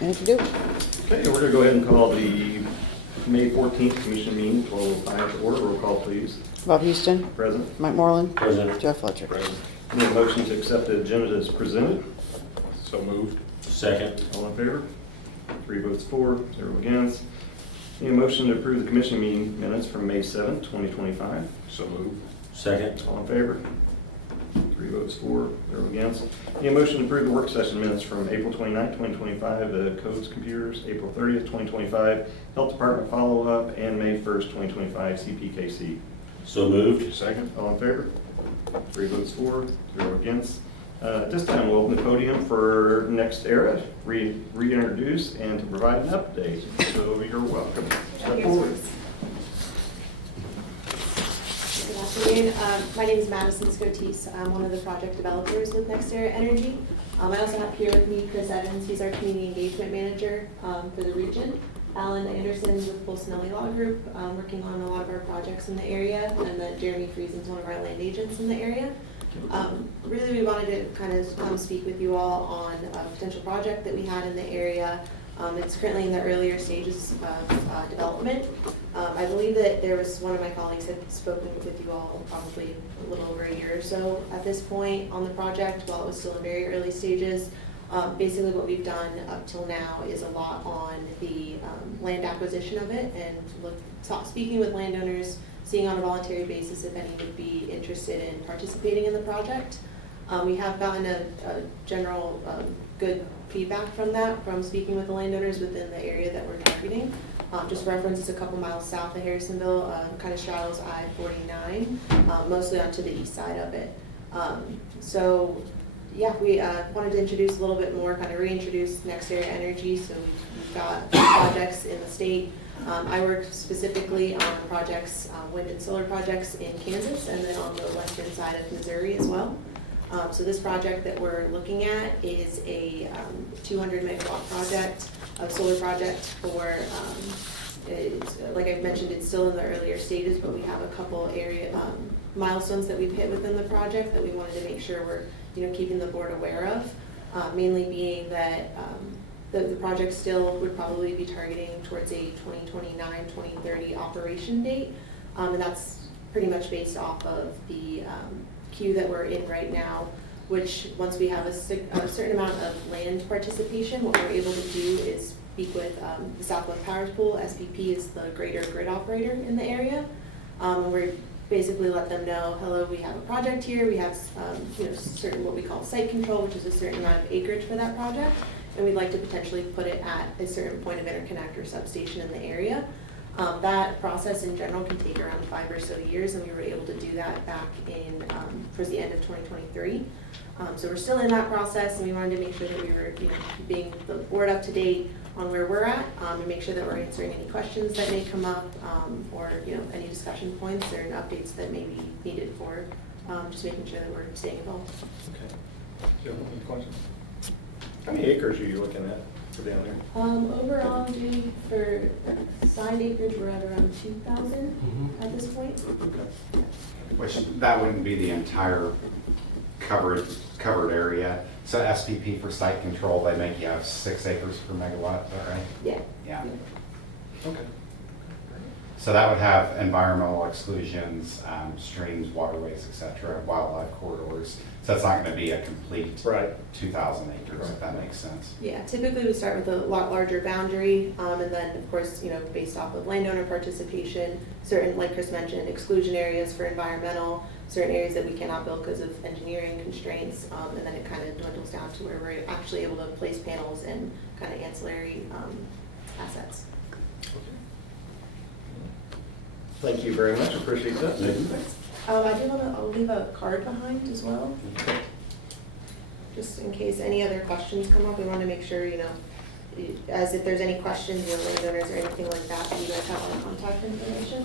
Thank you. Okay, we're gonna go ahead and call the May 14th commission meeting, 12:05 to order. Roll call, please. Bob Houston, Present. Mike Moreland, Present. Jeff Fletcher. Present. Need a motion to accept the agenda as presented. So moved. Second. All in favor? 3 votes for, 0 against. Need a motion to approve the commission meeting minutes from May 7th, 2025. So moved. Second. All in favor? 3 votes for, 0 against. Need a motion to approve the work session minutes from April 29th, 2025, the Codes Computers, April 30th, 2025, Health Department follow-up, and May 1st, 2025, CPKC. So moved. Second. All in favor? 3 votes for, 0 against. At this time, we'll open the podium for Next Era, reintroduce and to provide an update. So you're welcome. Step forward. Good afternoon. My name is Madison Scotis. I'm one of the project developers with NextEra Energy. I also have here with me Chris Evans. He's our community engagement manager for the region. Alan Anderson with Polsinelli Law Group, working on a lot of our projects in the area, and then Jeremy Friesen is one of our land agents in the area. Really, we wanted to kind of come speak with you all on a potential project that we had in the area. It's currently in the earlier stages of development. I believe that there was one of my colleagues had spoken with you all probably a little over a year or so at this point on the project while it was still in very early stages. Basically what we've done up till now is a lot on the land acquisition of it and speaking with landowners, seeing on a voluntary basis if any would be interested in participating in the project. We have gotten a general good feedback from that, from speaking with the landowners within the area that we're targeting. Just reference, it's a couple miles south of Harrisonville, kind of straddles I-49, mostly onto the east side of it. So yeah, we wanted to introduce a little bit more, kind of reintroduce NextEra Energy. So we've got projects in the state. I work specifically on projects, wind and solar projects in Kansas, and then on the western side of Missouri as well. So this project that we're looking at is a 200 megawatt project, a solar project for, like I mentioned, it's still in the earlier stages, but we have a couple area milestones that we've hit within the project that we wanted to make sure we're keeping the board aware of, mainly being that the project still would probably be targeting towards a 2029-2030 operation date, and that's pretty much based off of the queue that we're in right now, which once we have a certain amount of land participation, what we're able to do is speak with the Southwest Power Pool. SPP is the greater grid operator in the area, and we're basically let them know, hello, we have a project here, we have certain what we call site control, which is a certain amount of acreage for that project, and we'd like to potentially put it at a certain point of interconnect or substation in the area. That process in general can take around 5 or so years, and we were able to do that back in towards the end of 2023. So we're still in that process, and we wanted to make sure that we were keeping the board up to date on where we're at, and make sure that we're answering any questions that may come up, or any discussion points or updates that may be needed for just making sure that we're staying involved. Okay. Jill, any questions? How many acres are you looking at for down there? Overall, for signed acreage, we're at around 2,000 at this point. Okay. Which, that wouldn't be the entire covered area. So SPP for site control, they make you have 6 acres per megawatt, is that right? Yeah. Yeah. Okay. So that would have environmental exclusions, streams, waterways, et cetera, wildlife corridors. So it's not going to be a complete Right. 2,000 acres, if that makes sense. Yeah, typically we start with a lot larger boundary, and then of course, based off of landowner participation, certain, like Chris mentioned, exclusion areas for environmental, certain areas that we cannot build because of engineering constraints, and then it kind of dwindles down to where we're actually able to place panels and kind of ancillary assets. Thank you very much. Appreciate that. I'll leave a card behind as well, just in case any other questions come up. We want to make sure, as if there's any questions, landowners or anything like that, you guys have our contact information.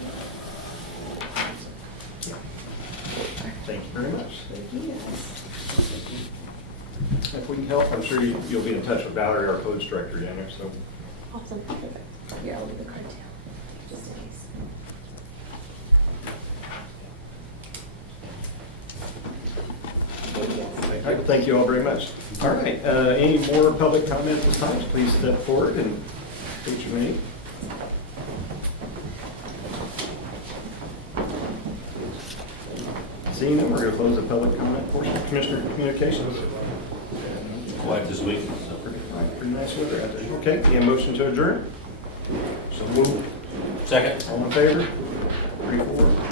Thank you very much. Thank you guys. If we can help, I'm sure you'll be in touch with Valerie, our codes director down there. So. Awesome, perfect. Here, I'll leave the card too, just in case. Thank you guys. Thank All right, well, thank you all very much. All right, any more public comment at this time? Please step forward and state your name. Seeing them, we're going to close the public comment portion of Commissioner Communications. Quiet this week. Pretty nice weather out there. Okay, any motion to adjourn? So moved. Second. All in favor? 3-4.